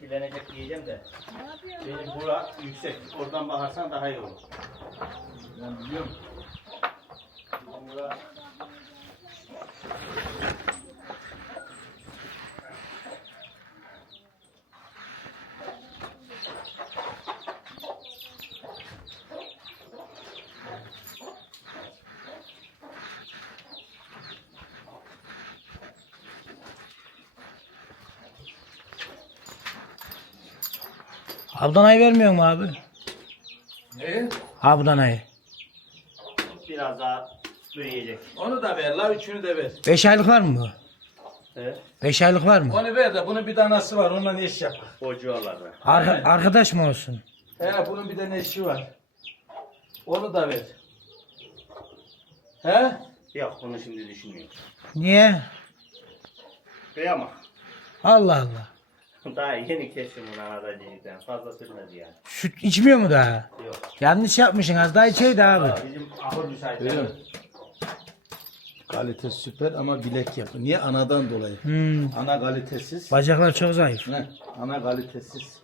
Kirlenecek diyeceğim de. Benim bura yüksek. Oradan bakarsan daha iyi olur. Ben biliyorum. Bizim bura Abdanayı vermiyor mu abi? Ne? Abdanayı. biraz daha büyüyecek. Onu da ver la üçünü de ver. 5 aylık var mı bu? Evet. 5 aylık var mı? Onu ver de bunun bir danası var onunla ne iş yap? O civarlarda. Ar- arkadaş mı olsun? He bunun bir de neşi var. Onu da ver. He? Yok bunu şimdi düşünmüyorum. Niye? Kıyamam. Allah Allah. Daha yeni kestim bunu anadacılıktan. Fazla sürmedi yani. Süt içmiyor mu daha? Yok. Yanlış yapmışsın az daha içeydi abi. Aa, Bizim ahır müsait. Öyle mi? Kalite süper ama bilek yapı. Niye? Anadan dolayı. Hmm, Ana kalitesiz. bacaklar çok zayıf. Ne? Ana kalitesiz.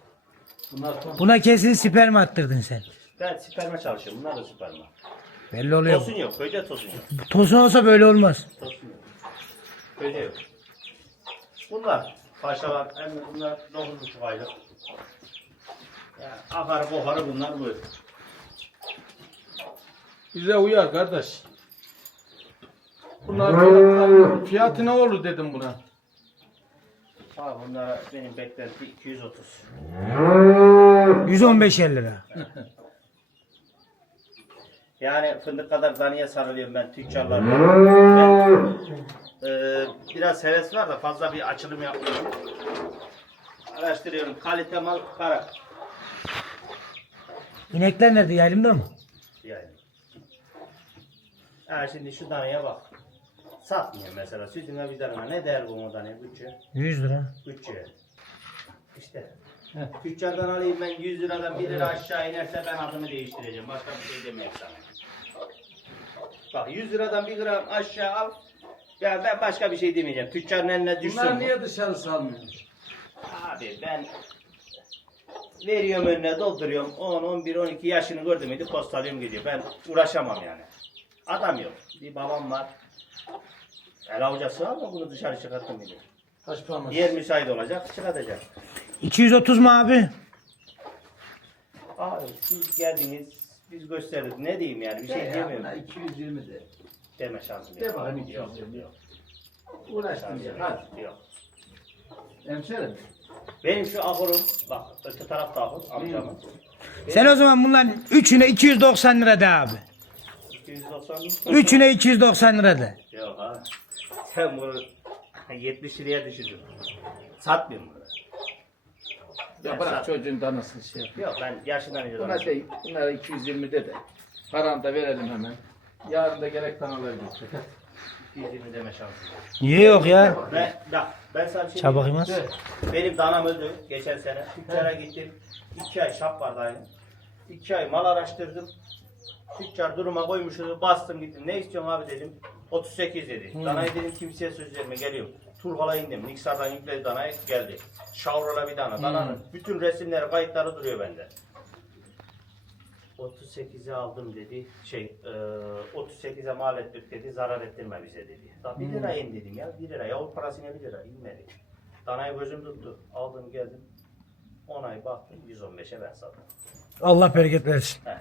Bunlar tam Buna kesin sperm attırdın sen. Ben sperma çalışıyorum. Bunlar da sperma. Belli oluyor. Tosun yok. Köyde tosun yok. Tosun olsa böyle olmaz. Tosun yok. Köyde yok. Bunlar. Paşalar. Hem bunlar 9,5 aylık. Yani akarı boharı bunlar bu. bize uyar kardeş. Bunlar fiyatı, fiyatı ne olur dedim buna. Ha bunlara benim beklenti 230. 115 lira. Yani fındık kadar daniye sarılıyorum ben tüccarlarla. Ben, eee, biraz heves var da fazla bir açılım yapmıyorum. Araştırıyorum. Kalite mal kara. İnekler nerede? Yaylımda mı? Yani. Ha şimdi şu daneye bak. Satmıyor mesela. Sütüne bir tane ne değer bu daneye? Bütçe. 100 lira. Bütçe. İşte. Tüccardan alayım ben 100 liradan 1 lira aşağı inerse ben adımı değiştireceğim. Başka bir şey demeyeyim sana. Bak 100 liradan 1 gram aşağı al. Ya ben başka bir şey demeyeceğim. Tüccarın eline düşsün. Bunlar bu. niye dışarı salmıyor? Abi ben veriyorum önüne dolduruyorum. 10, 11, 12 yaşını gördüm miydi postalıyorum gidiyor. Ben uğraşamam yani. Adam yok. Bir babam var. El avucası ama bunu dışarı çıkarttım gidiyor. Kaç parmak? Yer müsait olacak çıkartacak. 230 mu abi? Abi siz geldiniz biz gösterdik. Ne diyeyim yani bir şey diyemiyorum. 220 de. Deme şansım De yok. bakayım Yok, yok, 220. yok. Uğraştım ya. yok. Hadi. Yok. Hemşerim. Benim şu ahurum bak öte tarafta ahur amcamın. Sen o zaman bunların üçüne 290 lira de abi. 290 mı? Üçüne 290 lira de. Yok ha. Sen bunu 70 liraya düşürdün. Satmıyorum bunu. Ya Ben bırak sat- çocuğun danasını şey yap. Yok ben yaşından önce Buna şey, bunlara 220 de. Paranı da verelim hemen. Yarın da gerek danaları götür. 220 deme şansım. yok. Niye yok ya? Ben, bak ben sana bir şey Çabuk diyeyim. imaz. Benim danam öldü geçen sene. Tüccara gittim. 2 ay şap vardı aynı. 2 ay mal araştırdım. Tüccar duruma koymuşuz. Bastım gittim. Ne istiyorsun abi dedim. 38 dedi. Danayı dedim kimseye söz verme geliyorum. Turhal'a indim. Niksar'dan yükledi danayı geldi. Şavrala bir dana. Dananın bütün resimleri kayıtları duruyor bende. 38'e aldım dedi. Şey, e, 38'e mal ettik dedi. Zarar ettirme bize dedi. Da 1 lira in dedim ya. 1 lira. Yavur parasına 1 lira. inmedi. Danayı gözüm tuttu. Aldım geldim. 10 ay baktım 115'e ben sattım. Allah bereket versin. Heh.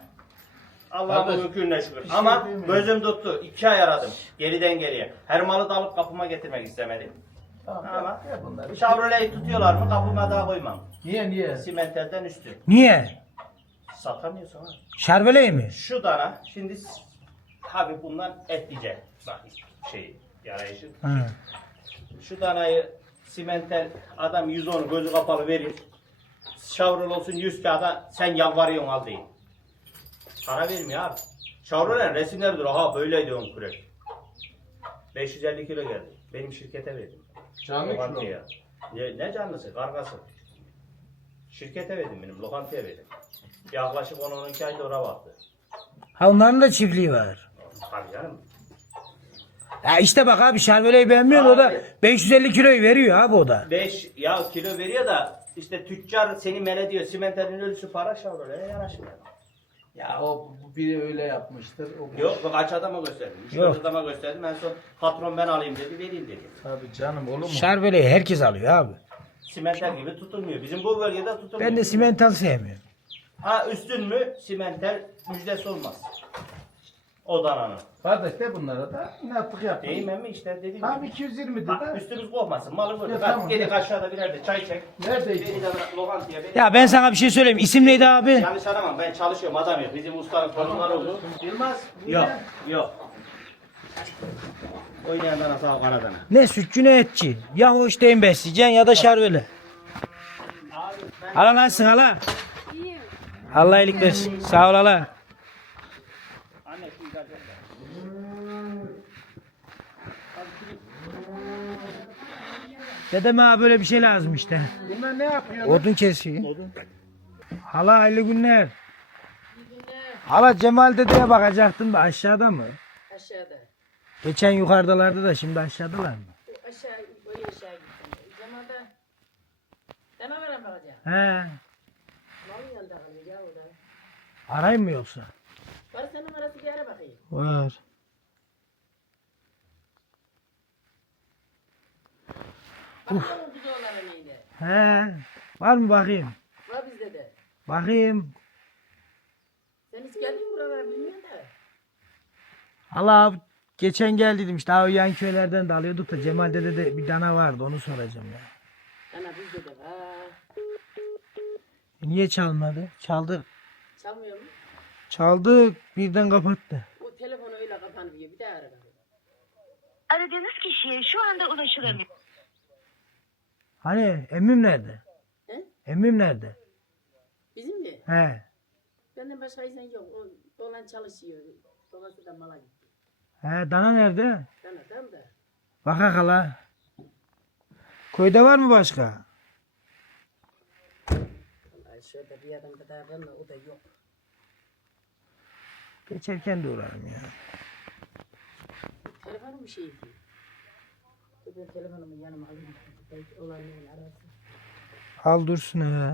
Allah'ın Kardeş, mülküne şükür. şey Ama gözüm tuttu. 2 ay aradım. Geriden geriye. Her malı da alıp kapıma getirmek istemedim. Tamam, Ama yap, yap bunları. Chevrolet'i tutuyorlar mı kapıma daha koymam. Niye niye? Simentelden üstü. Niye? Satamıyorsun ha. Şarbeleyi mi? Şu dana şimdi abi bundan et yiyecek. Bak şey yarayışı. Hı. Şu danayı simentel adam 110 gözü kapalı verir. Şavrul olsun 100 kağıda sen yalvarıyorsun al değil. Para vermiyor abi. Şavrulen resimleri dur. Aha böyleydi on kürek. 550 kilo geldi. Benim şirkete verdim. Cami. Lokantaya. Ne, ne canlısı? Kargası. Şirkete verdim benim. Lokantaya verdim. Yaklaşık 10-12 ayda oraya baktı. Ha onların da çiftliği var. Tabii canım. Ya işte bak abi şarbeleyi beğenmiyorsun o da Abi. 550 kiloyu veriyor abi o da. 5 ya kilo veriyor da İşte tüccar seni men ediyor. Simenterin ölüsü para şavroleye yanaşmıyor. Ya o biri öyle yapmıştır. O Yok bak kaç adama gösterdim. Üç Yok. dört adama gösterdim. En son patron ben alayım dedi vereyim dedi. Tabii canım olur mu? Şarbeleyi herkes alıyor abi. Simentel gibi tutulmuyor. Bizim bu bölgede tutulmuyor. Ben de simental sevmiyorum. Ha üstün mü simentel müjdesi olmaz. O dananın. Kardeş de bunlara da inatlık yapma. Değil mi işte dediğim gibi. 220 de Bak de. üstümüz kokmasın. Malı böyle. Ya, Bak tamam, gelin aşağıda birer de çay çek. Nerede Beni de bırak lokantaya. Beni... Ya ben sana bir şey söyleyeyim. İsim neydi abi? Yanlış aramam. Ben çalışıyorum. Adam yok. Bizim ustanın torunları oldu. Yılmaz. Yok. Yok. Oynayan dana sağ ol kanadana. Ne sütçü ne etçi. Ya o işte besleyeceksin ya da ben Hala nasılsın hala? Allah iyilik versin. Sağ ol hala. Dedeme abi böyle bir şey lazım işte. Bunlar ne yapıyor? Odun kesiyor. Hala hayırlı günler. Hala Cemal dedeye bakacaktım da aşağıda mı? Aşağıda. Geçen yukarıdalardı da şimdi aşağıdalar mı? Aşağı, oraya aşağı gittim. Zamanda Dana veren bakacağım. He. Malın yanında kalıyor ya orada. Arayayım mı yoksa? Var senin numarası bir ara bakayım. Var. Neyine. He. Var mı bakayım? Var bizde de. Bakayım. Sen hiç geldin mi buralara bilmiyorum da. Allah geçen geldiydim işte abi yan köylerden de alıyorduk da Cemal dede de bir dana vardı onu soracağım ya. Dana bizde de var. E niye çalmadı? Çaldı. Çalmıyor mu? Çaldı birden kapattı. O telefon öyle kapanıyor. Bir daha ara. Aradığınız kişiye şu anda ulaşılamıyor. Hani emmim nerede? He? Emmim nerede? Bizim mi? He. Benden başka insan yok. O olan çalışıyor. Babası da mala gitti. He dana nerede? Dana tamam da. Baka hala. Köyde var mı başka? Vallahi şöyle bir adam kadar da o da yok. Geçerken de uğrarım ya. Telefonum bir şeydi. Dur Ben telefonumu yanıma alayım. Belki olan neyin arası. Al dursun he.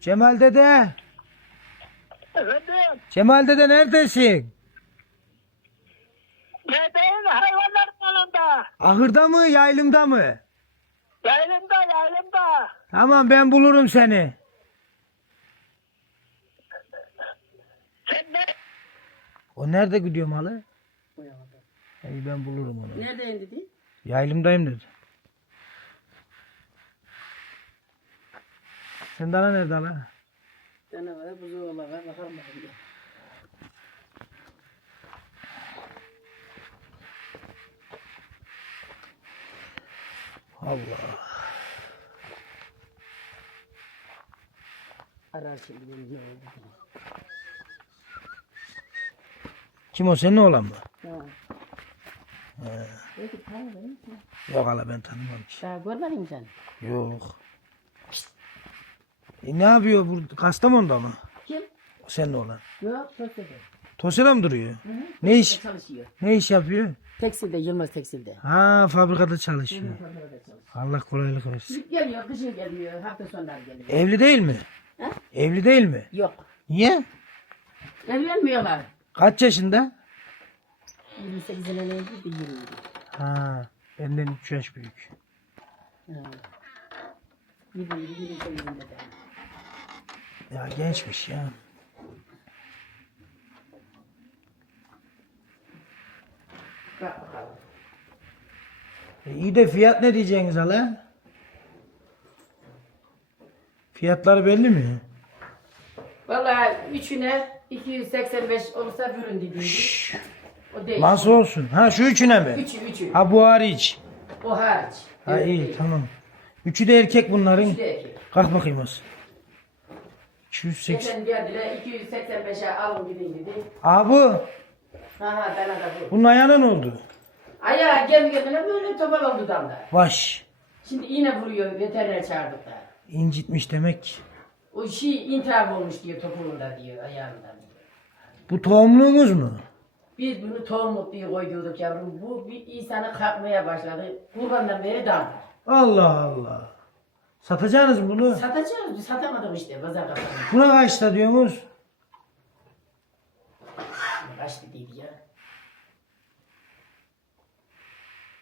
Cemal dede. Efendim, Cemal dede neredesin? bebeğin hayvanların yanında. Ahırda mı yaylımda mı? Yaylımda, yaylımda. Tamam ben bulurum seni. Sen ne? O nerede gidiyor malı? Yavada. İyi ben bulurum onu. Neredeyim dedi? Yaylımdayım dedi. Sen dana nerede hala? Dana var, buzu var, bakalım bakalım. diye. Allah. Arar şimdi beni ne oldu. Kim o senin oğlan mı? Ha. Peki mi? Yok hala ben tanımam ki. Daha görmedin mi sen? Yok. E ne yapıyor bu Kastamonu'da mı? Kim? Senin oğlan. Yok, Tosya'da. Tosya'da mı duruyor? Ne iş? Çalışıyor. Ne iş yapıyor? Tekstilde, Yılmaz Tekstil'de. Ha fabrikada çalışıyor. Fabrikada çalışıyor. Allah kolaylık versin. Kışın geliyor, kışın geliyor, hafta sonları geliyor. Evli değil mi? He? Evli değil mi? Yok. Niye? Evlenmiyorlar. Kaç yaşında? 28'ine neydi? 20 Ha, benden 3 yaş büyük. Ha. 20 28'inde de. Ya gençmiş ya. Bak bakalım. E iyi de fiyat ne diyeceksiniz hala? Fiyatları belli mi? Vallahi üçüne 285 olursa bürün dediydi. O değil. Nasıl olsun? Ha şu üçüne mi? Üçü üçü. Ha bu hariç. O hariç. Ha Evet, iyi değil. tamam. Üçü de erkek bunların. Üçü de erkek. Kalk bakayım az. 280. Geçen geldiler 285'e alın gidin dedi. Abi Ha ha bana da bu. bunun ayağına ne oldu? Ayağı gemi gemine böyle topal oldu damda. Baş. Şimdi iğne vuruyor veteriner çağırdık da. incitmiş demek. O şey intihar olmuş diyor topuğunda diyor ayağından. Bu tohumluğunuz mu? Biz bunu tohumluk diye koyduk yavrum. Bu bir insanı kalkmaya başladı. Kurbandan beri damlar. Allah Allah. Satacaksınız bunu? Satacağız biz satamadık işte pazar kapandı. Buna kaçta diyorsunuz? Kaç dediydi ya?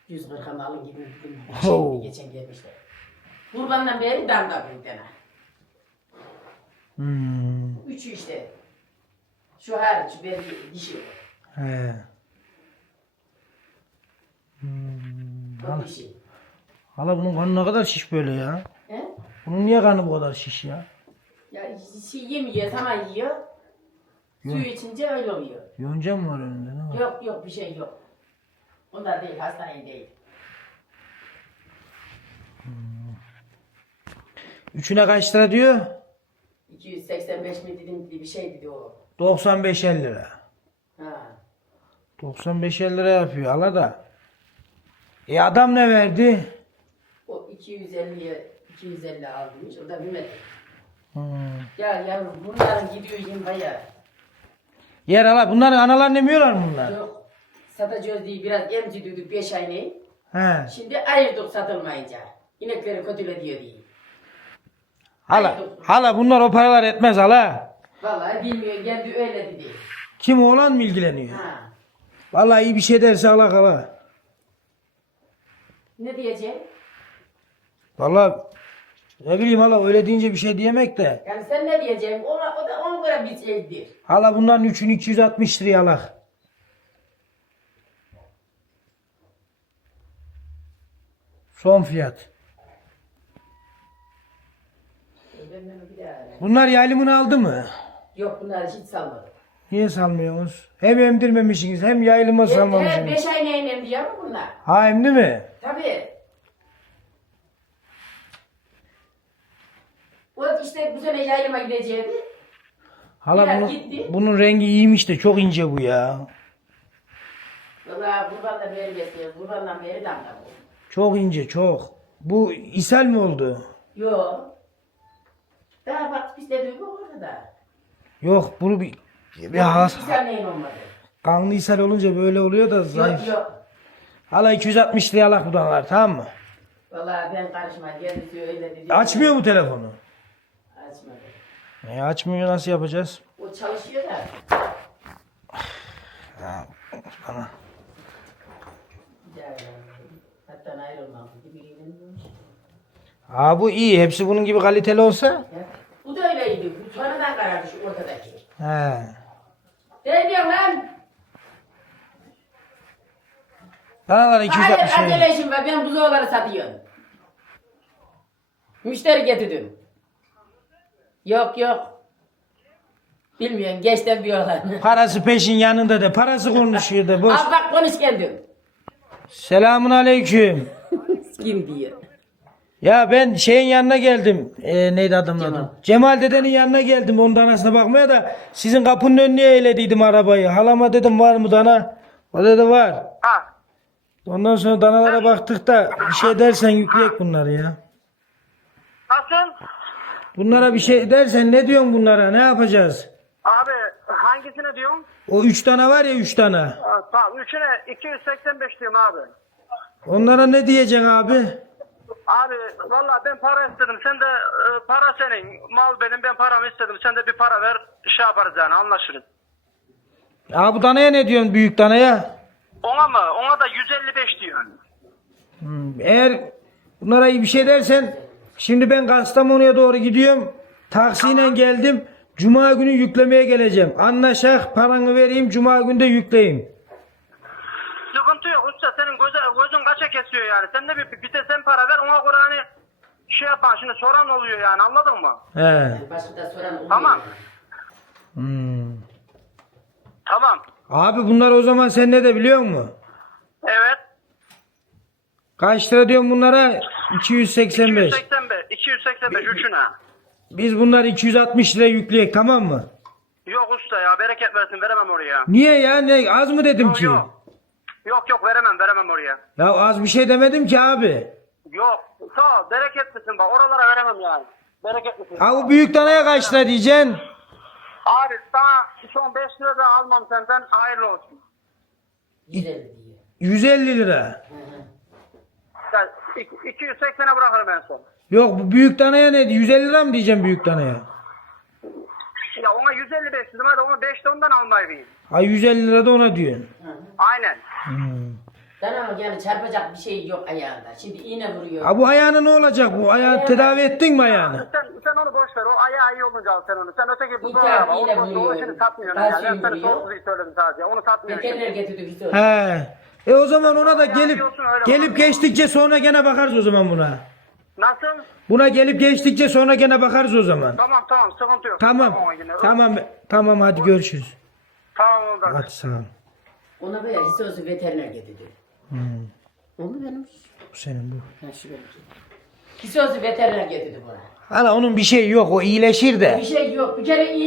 140 'a alın gibi dedim. Oo. Şimdi geçen gelmişler. Kurbandan beri damda bir tane. Hmm. Üçü işte. Şu hariç bir dişi. He. Hmm. Hala bunun kanı ne kadar şiş böyle ya? He? Bunun niye kanı bu kadar şiş ya? Ya şey yemiyor, tamam yiyor. Suyu içince öyle oluyor. Yonca mı var önünde ne var? Yok yok bir şey yok. Onlar değil, hastane değil. Üçüne kaç lira diyor? 285 mi dedim bir şey dedi o. 95 50 lira. Ha. 95 50 lira yapıyor hala da. E adam ne verdi? O 250'ye 250 almış. O da bilmedi. Hmm. Ya yavrum bunların gidiyor yem bayağı. Yer hala bunların analar emiyorlar mı bunlar? Yok. Satacağız diye biraz emzirdik 5 ayını. He. Şimdi ayırdık satılmayınca. İnekleri kötüle diyor diye. Hala, hala bunlar o paralar etmez hala. Vallahi bilmiyor geldi öyle dedi. Kim oğlan mı ilgileniyor? Ha. Vallahi iyi bir şey derse hala hala. Ne diyeceğim? Vallahi ne bileyim hala öyle deyince bir şey diyemek de. Yani sen ne diyeceksin? Ona, o da ona göre bir şeydir. Hala bunların üçünü 260 liraya alak. Son fiyat. Bunlar yaylımını aldı mı? Yok bunları hiç salmadım. Niye salmıyorsunuz? Hem emdirmemişsiniz hem yayılıma salmamışsınız. beş ay neyin diyor mu bunlar? Ha emdi mi? Tabii. O işte bu sene yaylıma gideceğiydi. Hala Biraz bunu, gitti. bunun rengi iyiymiş de çok ince bu ya. Valla kurbanla beri besliyor. Kurbanla beri damla bu. Çok ince çok. Bu ishal mi oldu? Yok. Daha bak biz de bu orada. Yok bunu bir, bir has, kanlı ishal olunca böyle oluyor da zayıf. Yok yok. Hala 260 liraya alak budanlar tamam mı? Valla ben karışma. Kendisi öyle dedi. Açmıyor mu telefonu? Açmadı. E açmıyor nasıl yapacağız? O çalışıyor da. Bana. Ya, Hatta ayrılmam. Birinin Ha bu iyi. Hepsi bunun gibi kaliteli olsa. Bu da öyleydi. Bu sonradan karardı şu ortadaki. He. Diyorsun lan? Danalar Hayır 260 lira. acele işim var. Ben buzağları satıyorum. Müşteri getirdim. Yok yok. Bilmiyorum. Geçten bir olan. Parası peşin yanında da. Parası konuşuyor da. Boş. Al bak konuş kendin. Selamun aleyküm. Kim diyor. Ya ben şeyin yanına geldim. Ee, neydi adamın Cemal. adı? Cemal dedenin yanına geldim. Onun danasına bakmaya da sizin kapının önüne eğlediydim arabayı. Halama dedim var mı dana? O dedi var. Ha. Ondan sonra danalara baktık da bir şey dersen yükleyek bunları ya. Nasıl? Bunlara bir şey dersen ne diyorsun bunlara? Ne yapacağız? Abi hangisini diyorsun? O üç tane var ya üç tane. Aa, tamam üçüne 285 diyorum abi. Onlara ne diyeceksin abi? Abi valla ben para istedim. Sen de e, para senin. Mal benim ben paramı istedim. Sen de bir para ver. Şey yaparız yani anlaşırız. Ya bu danaya ne diyorsun büyük danaya? Ona mı? Ona da 155 diyorsun. Hmm, Eğer bunlara iyi bir şey dersen şimdi ben Kastamonu'ya doğru gidiyorum. Taksiyle geldim. Cuma günü yüklemeye geleceğim. Anlaşak paranı vereyim. Cuma günü de yükleyeyim. Sıkıntı yok usta senin göze, gözün kesiyor yani. Sen de bir, bir de sen para ver ona göre hani şey yapan şimdi soran oluyor yani anladın mı? He. Başka da soran oluyor. Tamam. Hmm. Tamam. Abi bunlar o zaman sen ne de biliyor musun? Evet. Kaç lira diyorsun bunlara? 285. 285. 285 üçüne. Biz bunları 260 lira yükleyek tamam mı? Yok usta ya bereket versin veremem oraya. Niye ya? Ne, az mı dedim Yok ki? yok. Yok yok veremem veremem oraya. Ya az bir şey demedim ki abi. Yok sağ ol bereketlisin bak oralara veremem yani. Bereketlisin. Ha bu büyük danaya kaç lira diyeceksin? Abi sana son 5 lira da almam senden hayırlı olsun. 150 diyor. 150 lira. Hı hı. Ya, iki- 280'e bırakırım en son. Yok bu büyük danaya ne? 150 lira mı diyeceğim büyük danaya? Ya ona 155 dedim hadi onu 5'te ondan almayı bileyim. Ay 150 lira da ona diyorsun. Aynen. Tamam yani çarpacak bir şey yok ayağında. Şimdi iğne vuruyor. Ha bu ayağına ne olacak bu? Ayağı tedavi ettin mi ayağını? Sen, sen onu boş ver. O ayağı iyi olunca al sen onu. Sen öteki bu İlker Onu, iğne onu, onu vuruyor. şimdi satmıyorsun. Kalsiyum Yani. Ben sana vuruyor. soğuk söyledim sadece. Onu satmıyorsun. Veteriner getirdik işte. He. E o zaman ona da gelip gelip geçtikçe sonra gene bakarız o zaman buna. Nasıl? Buna gelip geçtikçe sonra gene bakarız o zaman. Tamam tamam sıkıntı yok. Tamam. yine. Tamam. Tamam hadi görüşürüz. Tamam oldu. Hadi sağ ol. Ona böyle sözü veteriner getirdi. Hmm. O mu benim? Bu senin bu. Ha şu benim. Sözü veteriner getirdi bana. Hala onun bir şey yok o iyileşir de. Bir şey yok. Bir kere iyi